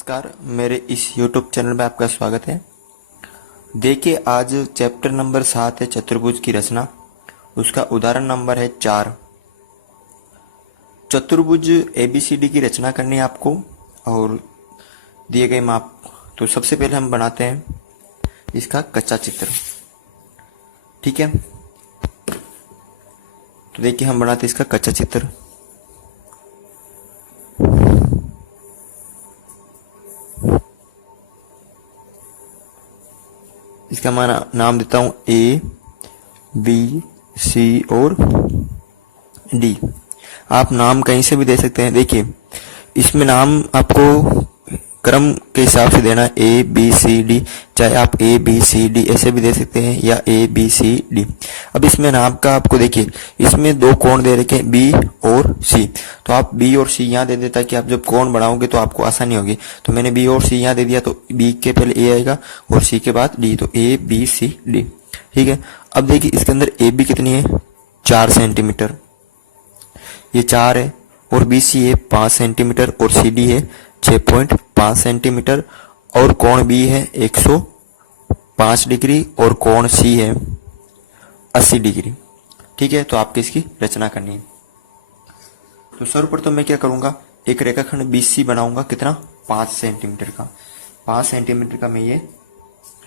नमस्कार, मेरे इस YouTube चैनल में आपका स्वागत है। देखिए, आज चैप्टर नंबर 7 है चतुर्भुज की रचना। उसका उदाहरण नंबर है 4। चतुर्भुज ABCD की रचना करनी है आपको और दिए गए माप। तो सबसे पहले हम बनाते हैं इसका कच्चा चित्र। ठीक है, तो देखिए हम बनाते हैं इसका कच्चा चित्र। इसका मैं नाम देता हूं A, B, C और D। आप नाम कहीं से भी दे सकते हैं। देखिए, इसमें नाम आपको क्रम के हिसाब से देना, A B C D। चाहे आप ABCD ऐसे भी दे सकते हैं या ABCD। अब इसमें नाम का आपको देखिए, इसमें दो कोण दे रखे हैं B और C। तो आप B और C यहाँ दे देता कि आप जब कोण बनाओगे तो आपको आसानी होगी। तो मैंने B और C यहाँ दे दिया, तो B के पहले A आएगा और C के बाद D, तो ABCD। ठीक है, अब देखिए इसके अंदर AB कितनी है, 4 सेंटीमीटर, ये 4 है, और BC है 5 सेंटीमीटर और CD है 6.5 सेंटीमीटर, और कोण B है 105 डिग्री और कोण C है 80 डिग्री। ठीक है, तो आपको इसकी रचना करनी है। तो सर्वप्रथम मैं क्या करूंगा, एक रेखाखंड BC बनाऊंगा, कितना, 5 सेंटीमीटर का। 5 सेंटीमीटर का मैं ये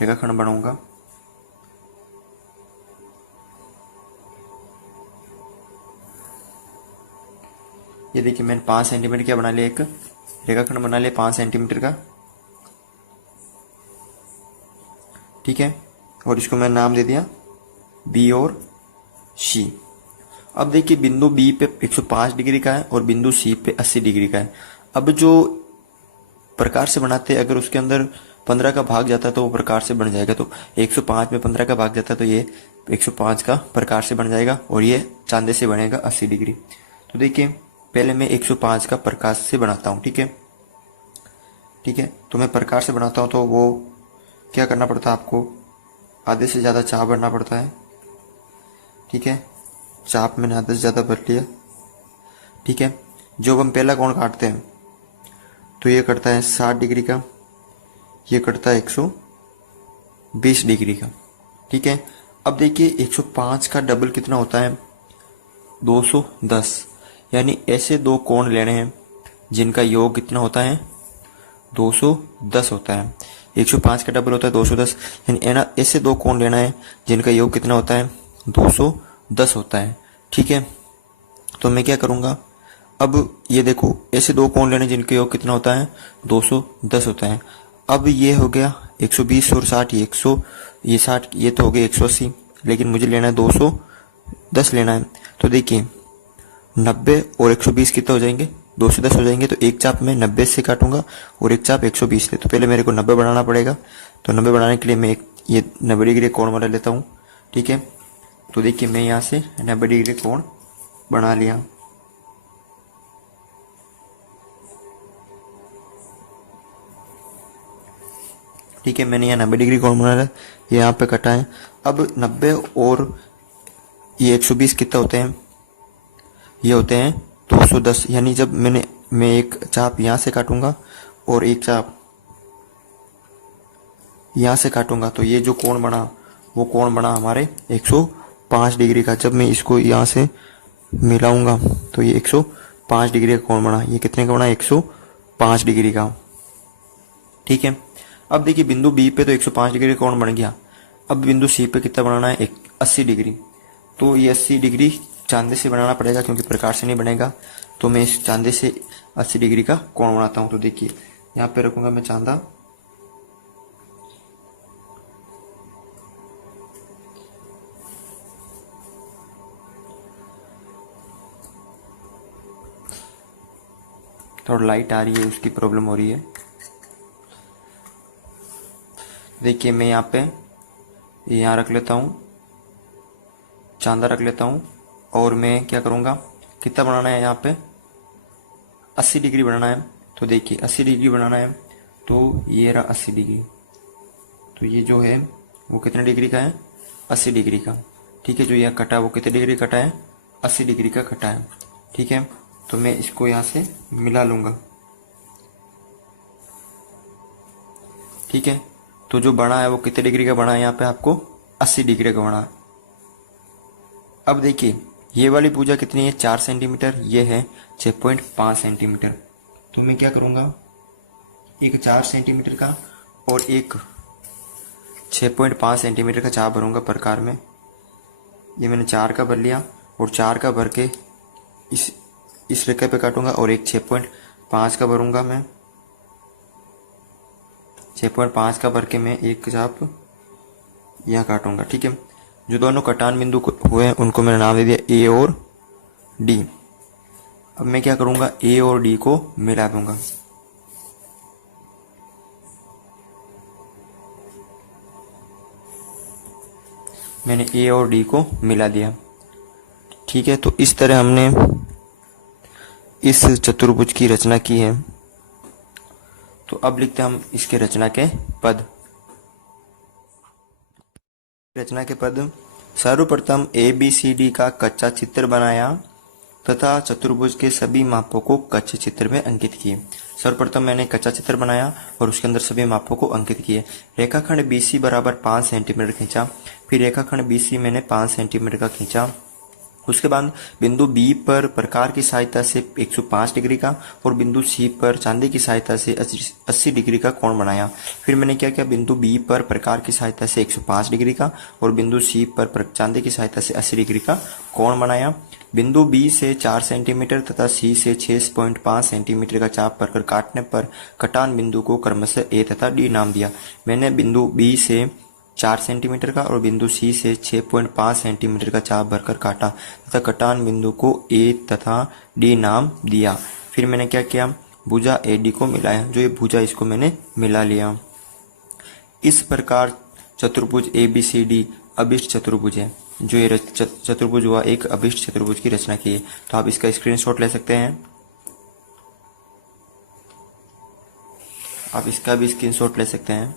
रेखाखंड बनाऊंगा। ये देखिए मैंने 5 सेंटीमीटर क्या बना लिया, एक रेखाखंड बना लिया 5 सेंटीमीटर का। ठीक है, और इसको मैंने नाम दे दिया B और C। अब देखिए बिंदु B पे 105 डिग्री का है और बिंदु C पे 80 डिग्री का है। अब जो प्रकार से बनाते हैं, अगर उसके अंदर 15 का भाग जाता है तो वो प्रकार से बन जाएगा। तो 105 में 15 का भाग जाता है तो ये 105 का प्रकार से बन जाएगा, और ये चांदे से बनेगा 80 डिग्री। तो देखिए पहले मैं 105 का प्रकाश से बनाता हूँ। ठीक है, ठीक है, तो मैं प्रकार से बनाता हूँ तो वो क्या करना पड़ता है आपको, आधे से ज़्यादा चाप भरना पड़ता है। ठीक है, चाप मैंने आधे से ज़्यादा भर लिया। ठीक है, जो हम पहला कोण काटते हैं तो ये कटता है 60 डिग्री का, ये कटता है 120 डिग्री का। ठीक है, अब देखिए 105 का डबल कितना होता है, 210। यानी ऐसे दो कोण लेने हैं जिनका योग कितना होता है, 210 होता है। 105 का डबल होता है 210, यानी ऐसे दो कोण लेना है जिनका योग कितना होता है, 210 होता है। ठीक है, तो मैं क्या करूंगा, अब ये देखो ऐसे दो कोण लेने जिनका योग कितना होता है, 210 होता है। अब ये हो गया 120 और 60, ये 100, ये 60, ये तो हो गया 180, लेकिन मुझे लेना है 210 लेना है। तो देखिए 90 और 120 कितना हो जाएंगे, 210 हो जाएंगे। तो एक चाप मैं 90 से काटूंगा और एक चाप 120 से। तो पहले मेरे को 90 बनाना पड़ेगा। तो 90 बनाने के लिए मैं ये 90 डिग्री कोण बना लेता हूँ। ठीक है, तो देखिए मैं यहाँ से 90 डिग्री कोण बना लिया। ठीक है, मैंने यहाँ 90 डिग्री कोण बना लिया, ये यहाँ पे कटा है। अब 90 और ये 120 कितना होते हैं, ये होते हैं 210। यानी जब मैं एक चाप यहाँ से काटूंगा और एक चाप यहाँ से काटूंगा तो ये जो कोण बना वो कोण बना हमारे 105 डिग्री का। जब मैं इसको यहाँ से मिलाऊंगा तो ये 105 डिग्री का कोण बना। ये कितने का बना, 105 डिग्री का। ठीक है, अब देखिए बिंदु B पे तो 105 डिग्री कोण बन गया। अब बिंदु C पे कितना बनाना है, 80 डिग्री। तो ये 80 डिग्री चांदे से बनाना पड़ेगा क्योंकि प्रकाश से नहीं बनेगा। तो मैं इस चांदे से 80 डिग्री का कोण बनाता हूं। तो देखिए यहाँ पे रखूंगा मैं चांदा, थोड़ा लाइट आ रही है उसकी प्रॉब्लम हो रही है। देखिए मैं यहाँ पे यहाँ रख लेता हूँ, चांदा रख लेता हूँ, और मैं क्या करूँगा, कितना बनाना है यहाँ पे, 80 डिग्री बनाना है। तो देखिए 80 डिग्री बनाना है तो ये रहा 80 डिग्री। तो ये जो है वो कितने डिग्री का है, 80 डिग्री का। ठीक है, जो यह कटा वो कितने डिग्री कटा है, 80 डिग्री का कटा है। ठीक है, तो मैं इसको यहाँ से मिला लूँगा। ठीक है, तो जो बना है वो कितने डिग्री का बना है, यहाँ पे आपको 80 डिग्री का बना है। अब देखिए ये वाली भुजा कितनी है, 4 सेंटीमीटर, ये है 6.5 सेंटीमीटर। तो मैं क्या करूँगा, एक 4 सेंटीमीटर का और एक 6.5 सेंटीमीटर का चाप भरूंगा प्रकार में। ये मैंने 4 का भर लिया और 4 का भर के इस रेखा पे काटूंगा और एक 6.5 का भरूंगा मैं। 6.5 का भर के मैं एक चाप यहाँ काटूंगा। ठीक है, जो दोनों कटान बिंदु हुए हैं उनको मैंने नाम दे दिया ए और डी। अब मैं क्या करूंगा, ए और डी को मिला दूंगा। मैंने ए और डी को मिला दिया। ठीक है, तो इस तरह हमने इस चतुर्भुज की रचना की है। तो अब लिखते हैं हम इसके रचना के पद। रचना के पद, सर्वप्रथम ABCD का कच्चा चित्र बनाया तथा चतुर्भुज के सभी मापों को कच्चे चित्र में अंकित किए। सर्वप्रथम मैंने कच्चा चित्र बनाया और उसके अंदर सभी मापों को अंकित किए। रेखाखंड BC बराबर 5 सेंटीमीटर खींचा। फिर रेखाखंड BC मैंने 5 सेंटीमीटर का खींचा। उसके बाद बिंदु B पर प्रकार की सहायता से 105 डिग्री का और बिंदु C पर चांदी की सहायता से 80 डिग्री का कोण बनाया। फिर मैंने क्या किया, बिंदु B पर प्रकार की सहायता से 105 डिग्री का और बिंदु C पर चांदी की सहायता से 80 डिग्री का कोण बनाया। बिंदु B से 4 सेंटीमीटर तथा C से 6.5 सेंटीमीटर का चाप भरकर काटने पर कटान बिंदु को क्रमशः A तथा D नाम दिया। मैंने बिंदु B से 4 सेंटीमीटर का और बिंदु C से 6.5 सेंटीमीटर का चाप भरकर काटा तथा कटान बिंदु को A तथा D नाम दिया। फिर मैंने क्या किया, भुजा AD को मिलाया। जो ये भुजा इसको मैंने मिला लिया। इस प्रकार चतुर्भुज ABCD अभिष्ट चतुर्भुज है। जो ये चतुर्भुज हुआ एक अभिष्ट चतुर्भुज की रचना की है। तो आप इसका स्क्रीनशॉट ले सकते हैं। आप इसका भी स्क्रीनशॉट ले सकते हैं।